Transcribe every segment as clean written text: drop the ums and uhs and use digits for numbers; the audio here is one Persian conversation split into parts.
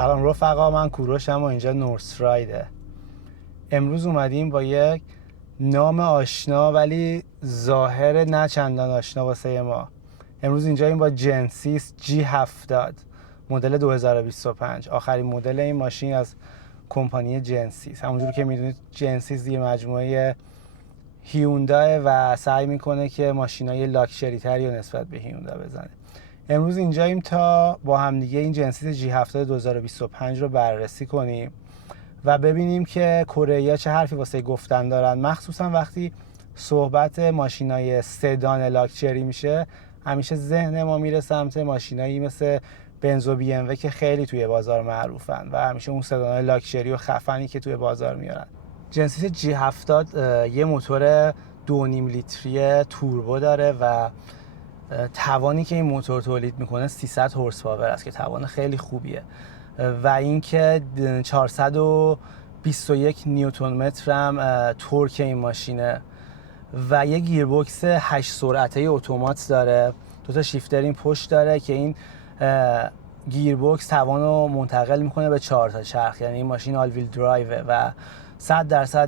سلام رفقا، من کوروشم و اینجا نورس رایده. امروز اومدیم با یک نام آشنا ولی ظاهر نه چندان آشنا واسه ما. امروز اینجا این با جنسیس G70 مدل 2025، آخرین مدل این ماشین از کمپانی جنسیس. همونجور که میدونید جنسیس یه مجموعه هیوندای و سعی میکنه که ماشینای لاکچری تری رو نسبت به هیوندا بزنه. امروز اینجاییم تا با همدیگه این جنسیس G70 2025 رو بررسی کنیم و ببینیم که کره‌ای‌ها چه حرفی واسه گفتن دارن، مخصوصا وقتی صحبت ماشینای سدان لاکچری میشه. همیشه ذهن ما میره سمت ماشینایی مثل بنز و بی ام و که خیلی توی بازار معروفن و همیشه اون سدان لاکچری و خفنی که توی بازار میارن. جنسیس G70 یه موتور 2.5 لیتری توربو داره و توانی که این موتور تولید میکنه 300 هورس پاور است که توان خیلی خوبیه و اینکه 421 نیوتن متر هم تورک این ماشینه و یه گیربکس 8 سرعته اتومات داره. دو تا شیفترین پشت داره که این گیربکس توان رو منتقل میکنه به 4 تا چرخ، یعنی این ماشین آل ویل درایوه و 100%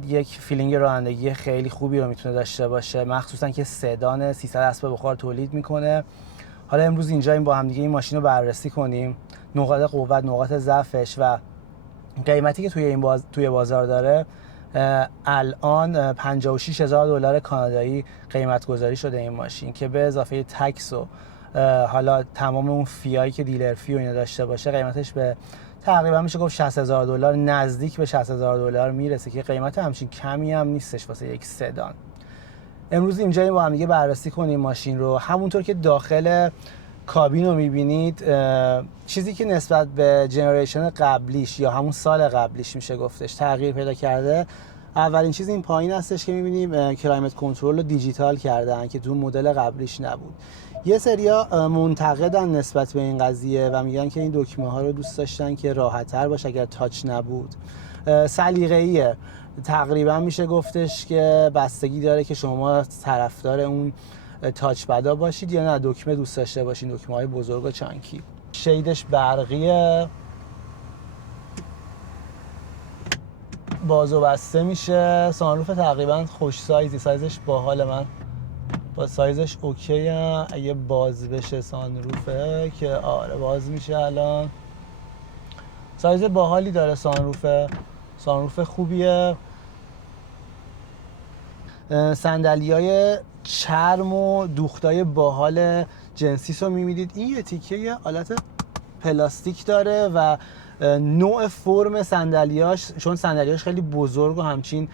یک فیلینگ رانندگی خیلی خوبی رو میتونه داشته باشه، مخصوصا که سدان 300 اسب بخار تولید میکنه. حالا امروز اینجا با هم دیگه این ماشین رو بررسی کنیم، نقاط قوت، نقاط ضعفش و قیمتی که توی بازار داره. الان $56,000 کانادایی قیمت گذاری شده این ماشین که به اضافه تکس و حالا تمام اون فیایی که دیلر فی و اینا داشته باشه قیمتش به تقریبا میشه گفت $60,000، نزدیک به $60,000 میرسه که قیمت همچین کمی هم نیستش واسه یک سدان. امروز اینجا با هم دیگه بررسی کنیم ماشین رو. همونطور که داخل کابین رو میبینید، چیزی که نسبت به جنریشن قبلیش یا همون سال قبلیش میشه گفتش تغییر پیدا کرده، اولین چیز این پایین هستش که میبینیم کلایمت کنترل رو دیجیتال کردن که تو مدل قبلیش نبود. یه سریا منتقدن نسبت به این قضیه و میگن که این دکمه ها رو دوست داشتن که راحت‌تر باشه اگر تاچ نبود. سلیقه‌ایه، تقریبا میشه گفتش که بستگی داره که شما طرفدار اون تاچ پدا باشید یا نه دکمه دوست داشته باشین، دکمه های بزرگ و چانکی. شیدش برقیه، باز و بسته میشه. سانروف تقریبا خوش سایزش باحال، من با سایزش اوکی ام. اگه باز بشه سانروفه که آره باز میشه، الان سایز باحالی داره سانروف خوبیه. صندلیای چرم و دوختای باحال جنسیس رو می‌بینید. این یه تیکه یه آلت پلاستیک داره و نوع فرم صندلیاش، چون صندلیاش خیلی بزرگ و همچین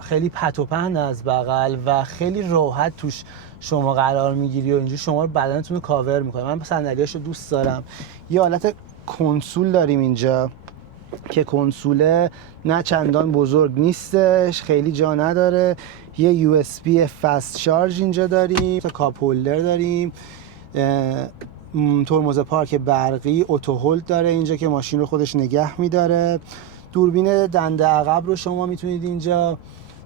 خیلی پت و پهن از بغل و خیلی راحت توش شما قرار میگیری و اینجوری شما رو بدنتون رو کاور میکنه. من صندلیاشو دوست دارم. یه آلت کنسول داریم اینجا که کنسوله نه چندان بزرگ نیستش، خیلی جا نداره. یه یو اس بی فست شارژ اینجا داریم، کاپ هولدر داریم، ترمز پارک برقی، اتو هولد داره اینجا که ماشین رو خودش نگه میداره. دوربین دنده عقب رو شما میتونید اینجا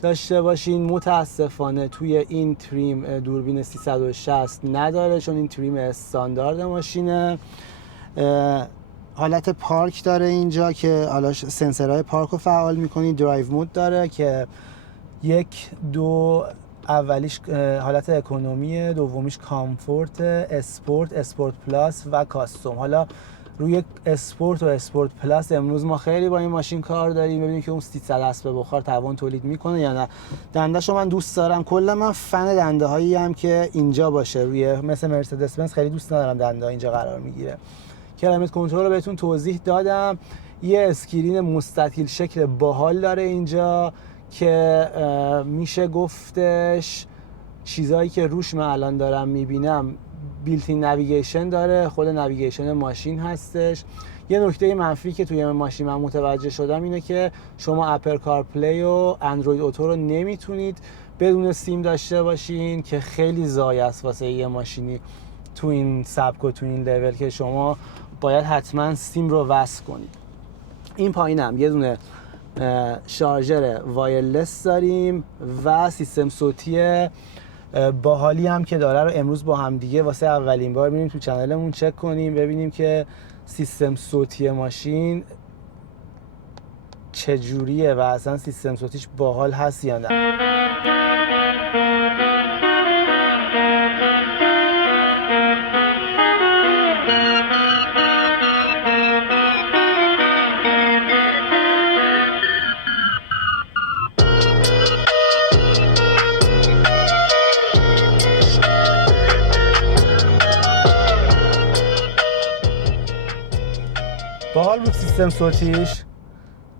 داشته باشین. متاسفانه توی این تریم دوربین 360 نداره چون این تریم استاندارد ماشینه. حالت پارک داره اینجا که حالا سنسورهای پارک رو فعال میکنید. درایو مود داره که 1، 2، اولیش حالت اکونومیه، دومیش کامفورت، اسپورت پلاس و کاستوم. حالا روی اسپورت و اسپورت پلاس امروز ما خیلی با این ماشین کار داریم، ببینیم که اون 300 اسب بخار توان تولید میکنه یا نه. دنده‌شو من دوست دارم، کلا من فن دنده هایی هم که اینجا باشه، روی مثل مرسدس بنز خیلی دوست ندارم دنده ها اینجا قرار میگیره. کلایمت کنترل رو بهتون توضیح دادم. یه اسکرین مستطیل شکل باحال داره اینجا که میشه گفتش چیزایی که روش من الان دارم میبینم بیلتین نویگیشن داره، خود نویگیشن ماشین هستش. یه نکته منفی که توی ماشین من متوجه شدم اینه که شما اپل کارپلی و اندروید اوتو رو نمیتونید بدون سیم داشته باشین که خیلی ضایع است واسه یه ماشینی تو این سبک و تو این لول که شما باید حتما سیم رو وصل کنید. این پایینم یه دونه شارژر وایرلس داریم و سیستم صوتی باحالی هم که داره رو امروز با هم دیگه واسه اولین بار میریم تو چنلمون چک کنیم، ببینیم که سیستم صوتی ماشین چجوریه و اصلا سیستم صوتیش باحال هست یا نه. باحال بود سیستم صوتیش.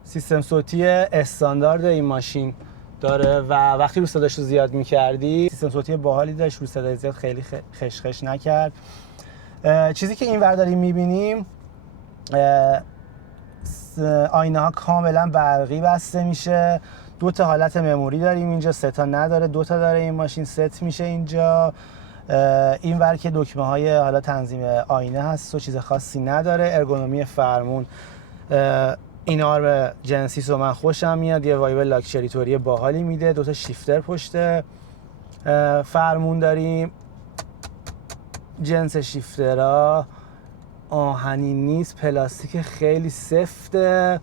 سیستم صوتی استاندارد این ماشین داره و وقتی رو صداش رو زیاد می‌کردی سیستم صوتی باحالی داشت، رو صدای زیاد خیلی خشخش نکرد. چیزی که اینور داریم می‌بینیم آینه ها کاملا برقی بسته میشه. 2 تا حالت مموری داریم اینجا، 3 تا نداره، 2 تا داره این ماشین. ست میشه اینجا. این ور که دکمه های حالا تنظیم آینه هست و چیز خاصی نداره. ارگونومی فرمون، این آرم جنسیس رو من خوشم میاد، یه وایب لاکچری توری باحالی میده. 2 تا شیفتر پشت فرمون داریم. جنس شیفترها آهنی نیست، پلاستیک خیلی سفته.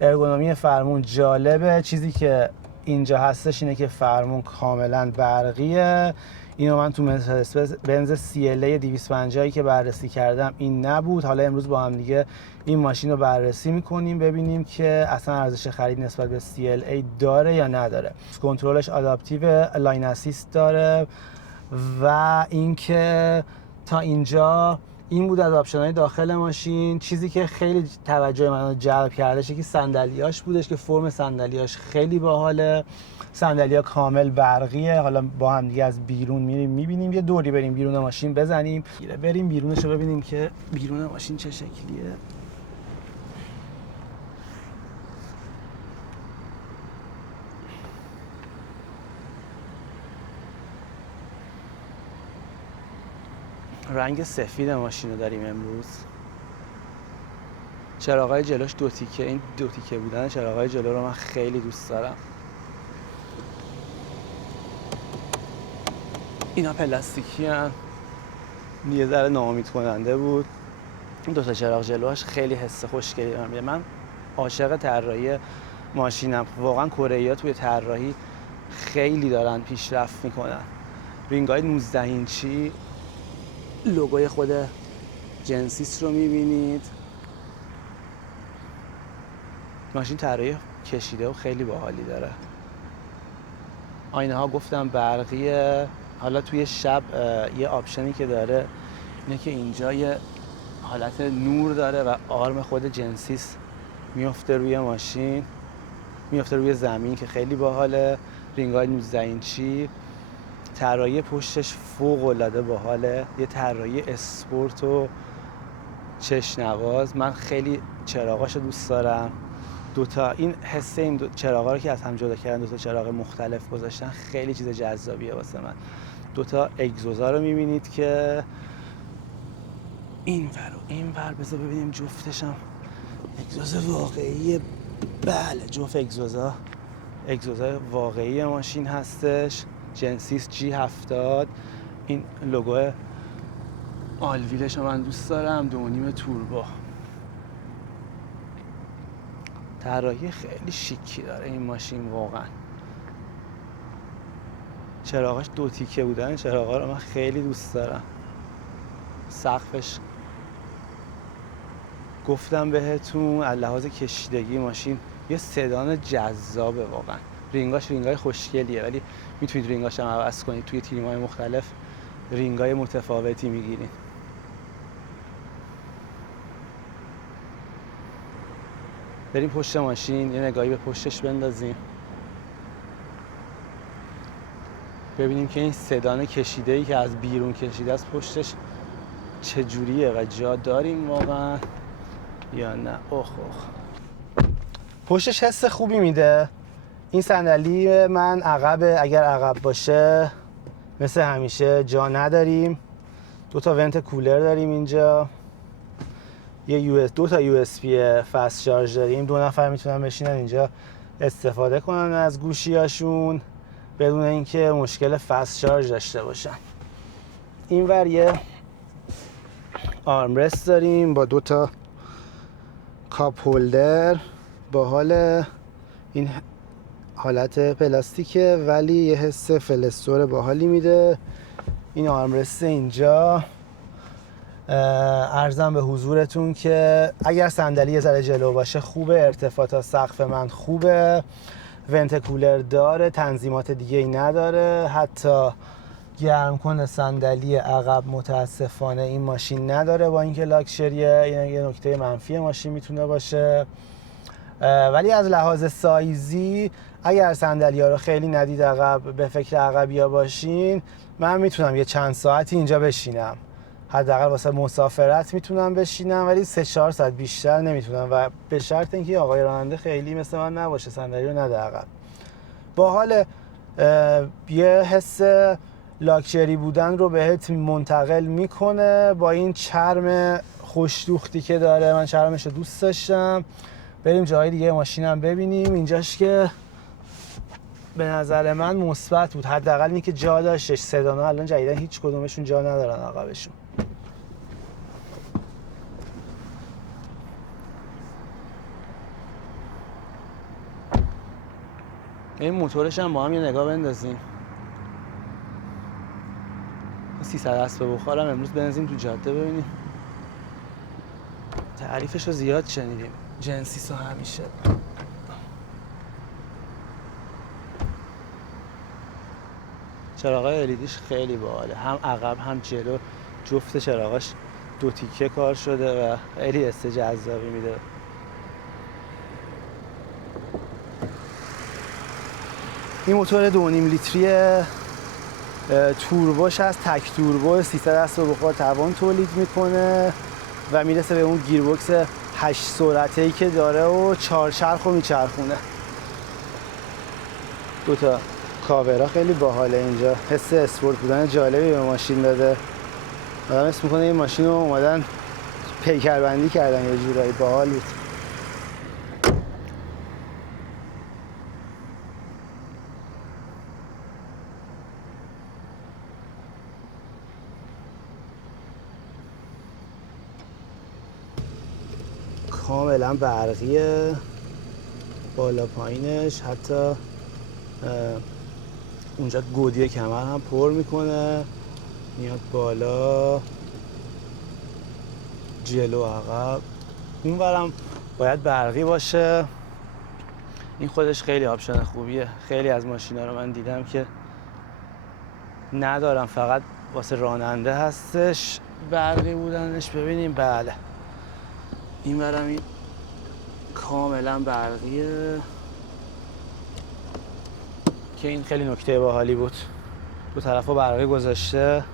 ارگونومی فرمون جالبه. چیزی که اینجا هستش اینه که فرمون کاملا برقیه. اینو من تو مرسدس بنز CLA 250 که بررسی کردم این نبود. حالا امروز با هم دیگه این ماشین رو بررسی میکنیم ببینیم که اصلا ارزش خرید نسبت به CLA داره یا نداره. کنترلش آداپتیو، لاین اسیست داره و اینکه تا اینجا این بود از آپشن‌های داخل ماشین. چیزی که خیلی توجه منو جلب کردش که صندلیاش بودش که فرم صندلیاش خیلی باحاله. صندلی‌ها کامل برقیه. حالا با هم دیگه از بیرون میریم میبینیم، یه دوری بریم بیرون ماشین بزنیم، بریم بیرونش رو ببینیم که بیرون ماشین چه شکلیه. رنگ سفید ماشین رو داریم امروز. چراغای جلوش 2 تیکه، این 2 تیکه بودن چراغای جلو رو من خیلی دوست دارم. اینا پلاستیکی هن، یه ذره ناامید کننده بود. این 2 تا چراغ جلوش خیلی حس خوشگلی دارم. من عاشق طراحی ماشینم. واقعا کره‌ای‌ها توی طراحی خیلی دارن پیشرفت میکنن. رینگ‌های 19 اینچی، لوگوی خود جنسیس رو میبینید. ماشین طراحی کشیده و خیلی باحالی داره. آینه ها گفتم برقیه. حالا توی شب یه آپشنی که داره اینه که اینجا یه حالت نور داره و آرم خود جنسیس میفته روی ماشین، میفته روی زمین که خیلی باحاله. رینگ‌های 19 اینچی، طراحی پشتش فوق‌العاده باحاله. یه طراحی اسپورت و چشم‌نواز. من خیلی چراغاشو دوست دارم. 2 تا این حس این چراغا رو که از هم جدا کردن، 2 تا چراغ مختلف گذاشتن، خیلی چیز جذابیه واسه من. 2 تا اگزوزا رو می‌بینید که این ور و این ور. بذار ببینیم جفتشم اگزوز واقعیه. بله، جفت اگزوزای واقعی ماشین هستش. جنسیس G70. این لوگو آلویلش رو من دوست دارم، 2.5 توربو. طراحی خیلی شیکی داره این ماشین واقعا. چراغاش 2 تیکه بودن چراغا رو من خیلی دوست دارم. سقفش گفتم بهتون از لحاظ کشیدگی ماشین یه سدان جذابه واقعا. رینگای خوشگلیه ولی میتونید رینگاش هم عوض کنید. توی تیم‌های مختلف رینگای متفاوتی میگیرین. بریم پشت ماشین یه نگاهی به پشتش بندازیم ببینیم که این سدان کشیده‌ای که از بیرون کشیده از پشتش چجوریه و جا داریم واقعا یا نه. پشتش حس خوبی میده. این صندلی من عقب، اگر عقب باشه مثل همیشه جا نداریم. 2 تا ونت کولر داریم اینجا. یه 2 تا USB فست شارژ داریم. 2 نفر میتونن بشینن اینجا استفاده کنن از گوشیاشون بدون اینکه مشکل فست شارژ داشته باشن. اینور یه آرمرست داریم با 2 تا کاپ هولدر با حال این حالت پلاستیکه ولی یه حس فلستور باحالی میده. این آرمرست اینجا عرضم به حضورتون که اگر صندلی یه ذره جلو باشه خوبه، ارتفاع تا سقف من خوبه، ونت کولر داره، تنظیمات دیگه ای نداره، حتی گرم کن صندلی عقب متاسفانه این ماشین نداره با اینکه لاکچریه. این یه نکته منفی ماشین میتونه باشه. ولی از لحاظ سایزی اگر صندلی‌ها رو خیلی ندید عقب، به فکر عقبیا باشین، من میتونم یه چند ساعتی اینجا بشینم، حداقل واسه مسافرت میتونم بشینم، ولی 3-4 ساعت بیشتر نمیتونم و به شرط اینکه آقای راننده خیلی مثل من نباشه، صندلی رو نده عقب. با حال یه حس لاکچری بودن رو بهت منتقل میکنه با این چرم خوش‌دوختی که داره. من چرمش رو دوست داشتم. بریم جای دیگه ماشینم ببینیم. اینجاش که به نظر من مثبت بود، حداقل اینکه جا داشتش. سدانا الان جدیدن هیچ کدومشون جا ندارن عقبشون. این موتورش هم با هم یه نگاه بندازیم. 300 اسب بخارم امروز بنزین تو جاده ببینیم. تعریفش رو زیاد شنیدیم، جنسیس ها همیشه. چراغای الیدیش خیلی باحاله، هم عقب هم جلو، جفت چراغاش 2 تیکه کار شده و خیلی حس جذابی میده. این موتور 2.5 لیتری توربوش هست، تک توربو، 300 اسب بخار توان تولید میکنه و میرسه به اون گیربکس 8 سرعته‌ای که داره و 4 چرخ رو میچرخونه. 2 تا کاورا خیلی باحاله اینجا، حس اسپورت بودن جالبی به ماشین داده. آدم اسم میکنه این ماشین رو اومدن پیکربندی کردن، یه جورایی باحال بود. کاملا برقیه بالا پایینش، حتی اونجا گودی کمر هم پر میکنه، میاد بالا، جلو عقب. اون ورم باید برقی باشه. این خودش خیلی آپشن خوبیه. خیلی از ماشینا رو من دیدم که ندارم، فقط واسه راننده هستش برقی بودنش. ببینیم، بله این ورم این کاملا برقیه که این خیلی نکته باحالی بود. 2 طرفا برقی گذاشته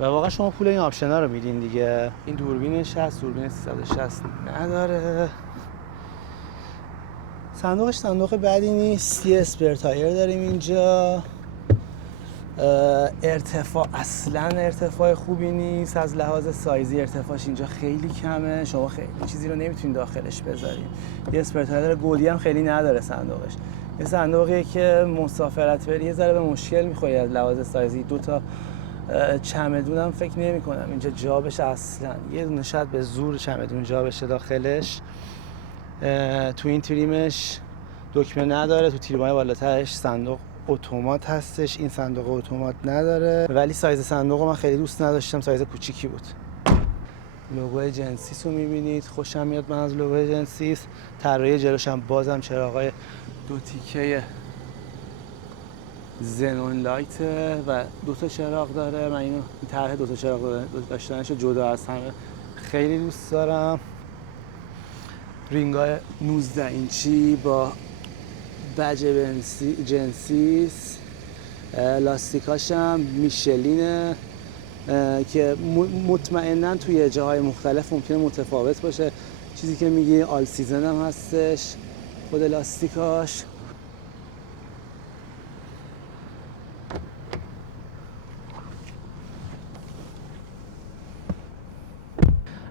و واقعا شما پول این آپشنا رو میدین دیگه. این دوربینش هست، دوربین 360 نداره. صندوقش صندوق بدی نیست. یه اسپر تایر داریم اینجا. ارتفاع اصلا ارتفاع خوبی نیست، از لحاظ سایزی ارتفاعش اینجا خیلی کمه، شما خیلی چیزی رو نمیتونید داخلش بذارید. یه اسپر تایر داره، گودی هم خیلی نداره صندوقش. یه صندوقیه که مسافرت بری یه ذره به مشکل میخوری از لحاظ سایزی. 2 تا چمدونم فکر نمی کنم اینجا جا بشه اصلا. یه دونه شاید به زور چمدون جا بشه داخلش. تو این تریمش دکمه نداره، تو تریمای بالاترش صندوق اتومات هستش، این صندوق اتومات نداره. ولی سایز صندوق من خیلی دوست نداشتم، سایز کوچیکی بود. لوگوی جنسیس رو میبینید، خوشم میاد من از لوگوی جنسیس. طراحی جلوش هم بازم چراغای 2 تیکه زنون لایت و 2 تا چراغ داره. من اینو این طرح 2 تا چراغ داشتنش جدا از همه خیلی دوست دارم. رینگای 19 اینچی با بج جنسیس، لاستیکاش هم میشلینه که مطمئناً توی جاهای مختلف ممکنه متفاوت باشه. چیزی که میگی آل سیزن هم هستش خود لاستیکاش.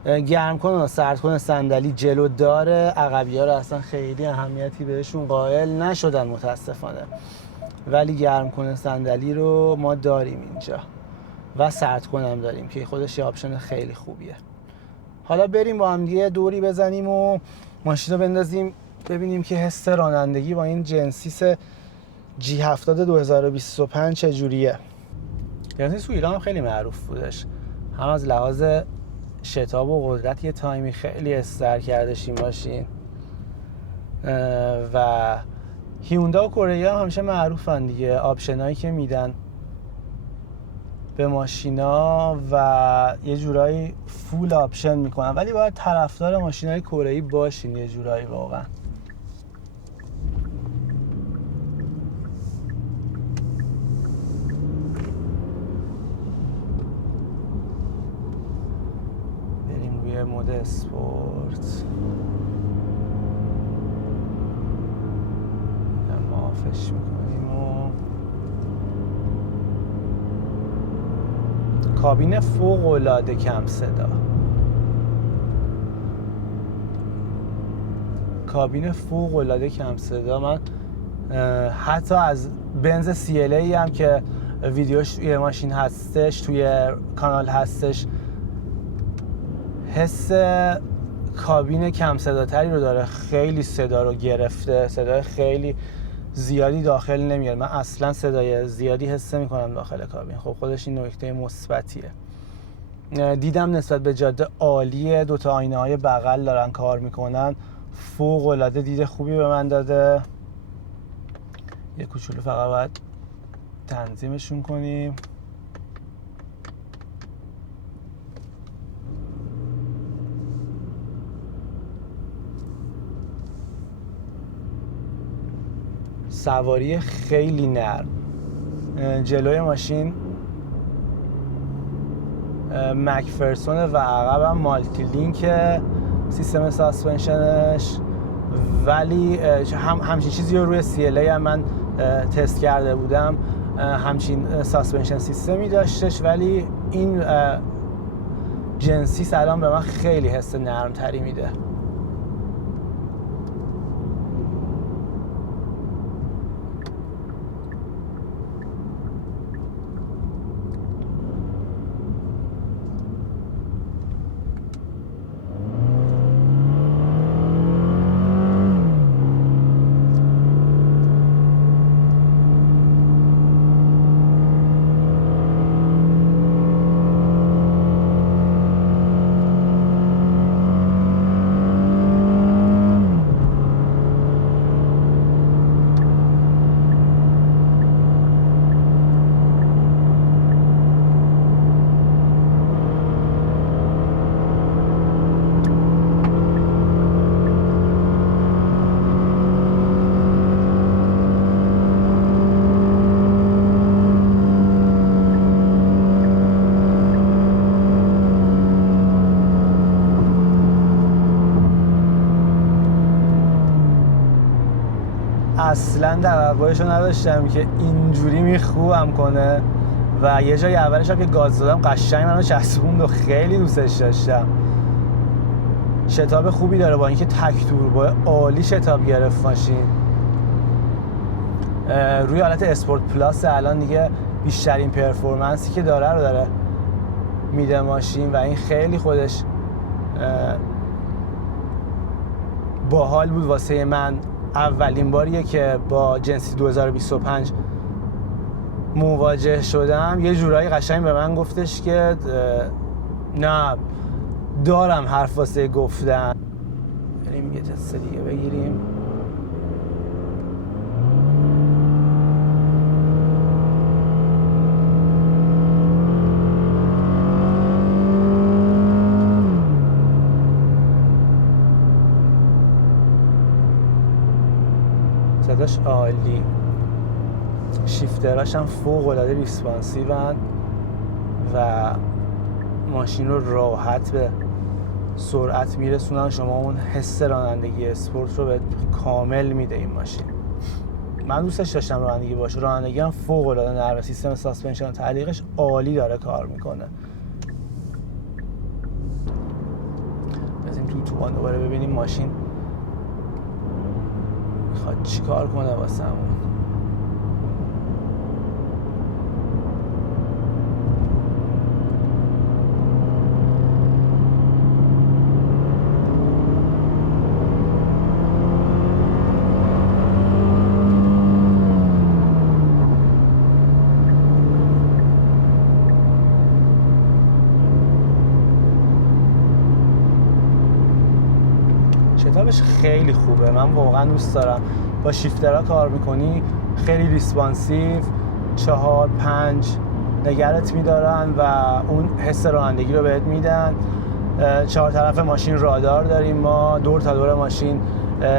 گرم کن و سرد کن صندلی جلو داره، عقبی‌ها رو اصلا خیلی اهمیتی بهشون قائل نشدن متاسفانه، ولی گرم کن صندلی رو ما داریم اینجا و سرد کنم داریم که خودش یه آپشن خیلی خوبیه. حالا بریم با هم دیگه دوری بزنیم و ماشین رو بندازیم ببینیم که حس رانندگی با این جنسیس G70 2025 چجوریه. جنسیس تو ایران هم خیلی معروف بودش، هم از لحاظ شتاب و قدرت یه تایمی خیلی استر کردش این ماشین و هیوندا و کره هم همیشه معروفن دیگه، آپشنایی که میدن به ماشینا و یه جورایی فول آپشن میکنن، ولی باید طرفدار ماشینای کره‌ای باشین یه جورایی واقعا. بریم روی مود اسپورت، معافش میکنیم و کابین فوق العاده کم صدا، کابین فوق العاده کم صدا. من حتی از بنز CLA هم که ویدیوش توی ماشین هستش، توی کانال هستش، حس کابین کم صداتری رو داره، خیلی صدا رو گرفته، صدای خیلی زیادی داخل نمیاد، من اصلا صدای زیادی حس نمی‌کنم داخل کابین. خب خودش این نکته مثبتیه. دیدم نسبت به جاده عالیه، دوتا آینه های بغل دارن کار میکنن، فوق العاده دید خوبی به من داده. یه کوچولو فقط باید تنظیمشون کنیم. سواری خیلی نرم، جلوی ماشین مکفرسون و عقبم مالتی لینک سیستم ساسپنشنش، ولی همچین چیزی رو روی CLA هم من تست کرده بودم، همچین ساسپنشن سیستمی داشتش، ولی این جنسی الان به من خیلی حس نرم تری میده. اصلا توقعشو نداشتم که اینجوری میخوبم کنه و یه جای اولش هم که گاز دادم قشنگ منو چسبوند و خیلی دوستش داشتم. شتاب خوبی داره، با اینکه تک توربو عالی شتاب گرفت ماشین. روی حالت اسپورت پلاس الان دیگه بیشترین پرفورمنسی که داره رو داره میده ماشین و این خیلی خودش باحال بود واسه من. اولین باریه که با جنسی 2025 مواجه شدم، یه جورایی قشنگ به من گفتش که نه دارم حرف واسه گفتن. بریم یه تست دیگه بگیریم. صداش عالی، شیفتراش هم فوق العاده ریسپانسیون و ماشین رو راحت به سرعت میرسونن. شما اون حس رانندگی اسپورت رو به کامل میده این ماشین. من دوستش داشتم رانندگی باشه، رانندگی هم فوق العاده نرمه، سیستم ساسپنشن تعلیقش عالی داره کار میکنه. بزنیم تو دوباره ببینیم ماشین میخواد چی کار کنه واسه همون. شتابش خیلی خوبه، من واقعا دوست دارم. با شیفترها کار میکنی خیلی ریسپانسیو، 4-5 نگرت میدارن و اون حس رانندگی رو بهت میدن. 4 طرف ماشین رادار داریم ما، دور تا دور ماشین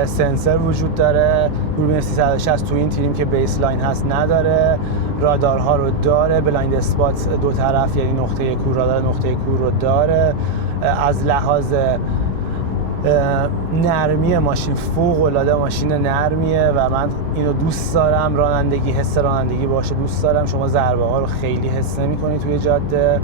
سنسر وجود داره. دوربین 360 تو این تیم که بیس لاین هست نداره، رادارها رو داره. بلایند اسپات دو طرف، یعنی نقطه کور رادار نقطه کور رو داره. از لحاظ نرمی ماشین فوق العاده ماشین نرمیه و من اینو دوست دارم. رانندگی، حس رانندگی باشه دوست دارم. شما ضربه ها رو خیلی حس نمی‌کنی توی جاده.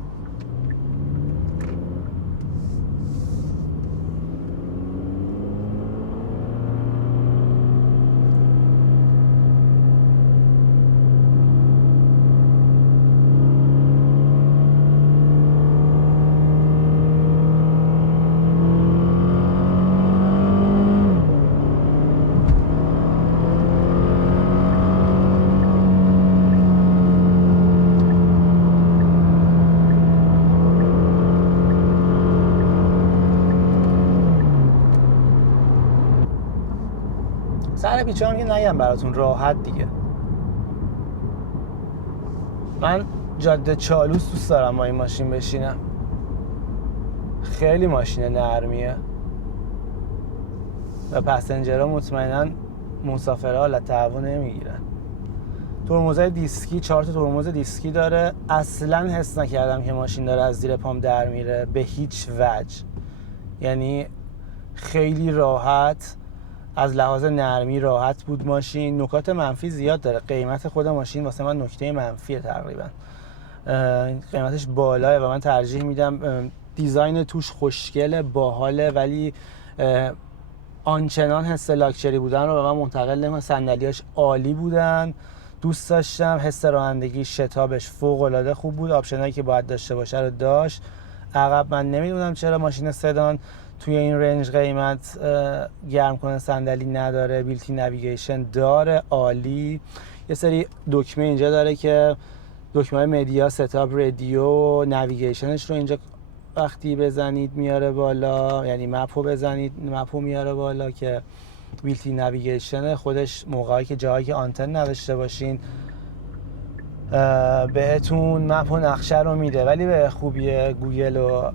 سر پیچه هم که نگم براتون، راحت دیگه. من جاده چالوس دوست دارم با این ماشین بشینم، خیلی ماشین نرمیه و پسنجرها مطمئنا مسافرها حالت تهوع نمیگیرن. ترمزهای دیسکی، 4 تا ترمز دیسکی داره. اصلا حس نکردم که ماشین داره از زیر پام در میره به هیچ وجه. یعنی خیلی راحت، از لحاظ نرمی راحت بود ماشین. نکات منفی زیاد داره. قیمت خود ماشین واسه من نکته منفیه تقریبا. قیمتش بالاه و من ترجیح میدم. دیزاین توش خوشگله، باحاله، ولی آنچنان حس لاکچری بودن رو به من منتقل نمی‌کنه. صندلیاش عالی بودن، دوست داشتم. حس رانندگی، شتابش فوق العاده خوب بود. آپشنایی که باید داشته باشه رو داشت. عقب من نمیدونم چرا ماشین سدان توی این رنج قیمت گرم کننده صندلی نداره. بیلتی نویگیشن داره، عالی. یه سری دکمه اینجا داره که دکمه مدیا، ستاپ، رادیو، نویگیشنش رو اینجا وقتی بزنید میاره بالا، یعنی مپو بزنید مپو میاره بالا که بیلتی نویگیشن خودش. موقعی که جایی که آنتن نداشته باشین بهتون مپ و نقشه رو میده، ولی به خوبی گوگل و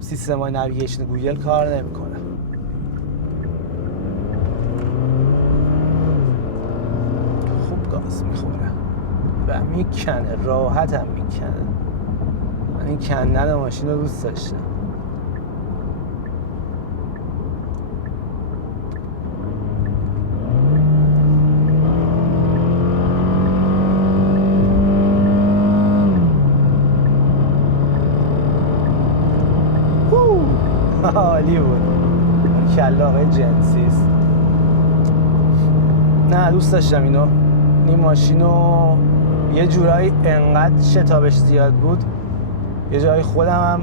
سیستم های نویگیشن گوگل کار نمیکنه. خوب گاز میخوره و میکنه، راحت هم میکنه. من این کندن ماشین رو دوست داشتم. عالی بود. کله آقای جنسیست. نه دوست داشتم اینو. این ماشینو یه جورایی انقدر شتابش زیاد بود، یه جایی خودم هم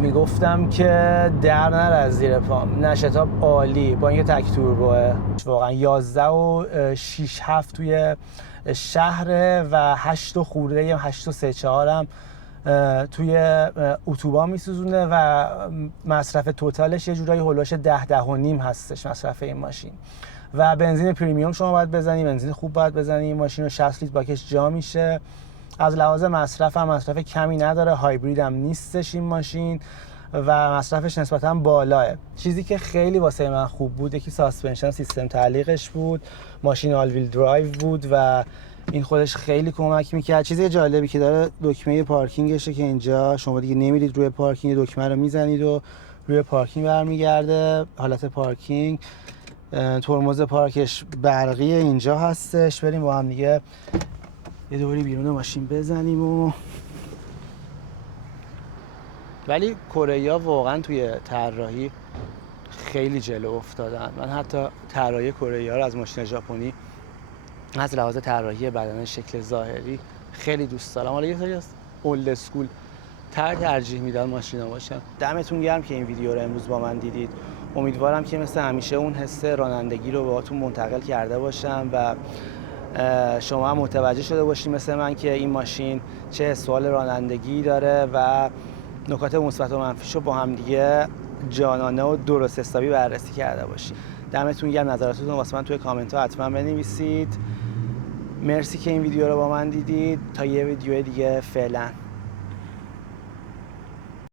میگفتم که در نره از زیر پام. نه شتاب عالی، با اینکه تک توربوه. واقعا 11 و 6-7 توی شهره و 8 و خورده 8 و 3-4 هم توی اتوبان میسوزونه و مصرف توتالش یه جورایی هولوش 10-10.5 هستش مصرف این ماشین. و بنزین پریمیوم شما باید بزنی، بنزین خوب باید بزنی. این ماشین رو 60 لیتر باکش جا میشه. از لحاظ مصرف هم مصرف کمی نداره، هایبرید هم نیستش این ماشین و مصرفش نسبتاً بالاه. چیزی که خیلی واسه من خوب بود یکی ساسپنشن سیستم تعلیقش بود. ماشین آل ویل درایو بود و این خودش خیلی کمک میکرد. چیزی جالبی که داره دکمه پارکینگشه که اینجا شما دیگه نمیرید روی پارکینگ، دکمه رو میزنید و روی پارکینگ برمیگرده، حالت پارکینگ. ترمز پارکش برقی اینجا هستش. بریم با هم دیگه یه دوری بیرون ماشین بزنیم. ولی کره‌ای‌ها واقعا توی طراحی خیلی جلو افتادن. من حتی طراحی کره‌ای‌ها رو از ماشین ژاپنی از لحاظ طراحی بدن، شکل ظاهری خیلی دوست دارم. حالا یه سری از اولد اسکول ترجیح میدم ماشینا باشن. دمتون گرم که این ویدیو رو امروز با من دیدید. امیدوارم که مثل همیشه اون حس رانندگی رو باهاتون منتقل کرده باشم و شما هم متوجه شده باشید مثل من که این ماشین چه سوال رانندگی داره و نکات مثبت و منفیشو با هم دیگه جانانه و درست حسابی بررسی کرده باشید. دمتون گرم. نظراتتون واسه من توی کامنت ها حتما بنویسید. مرسی که این ویدیو رو با من دیدید. تا یه ویدیو دیگه، فعلا.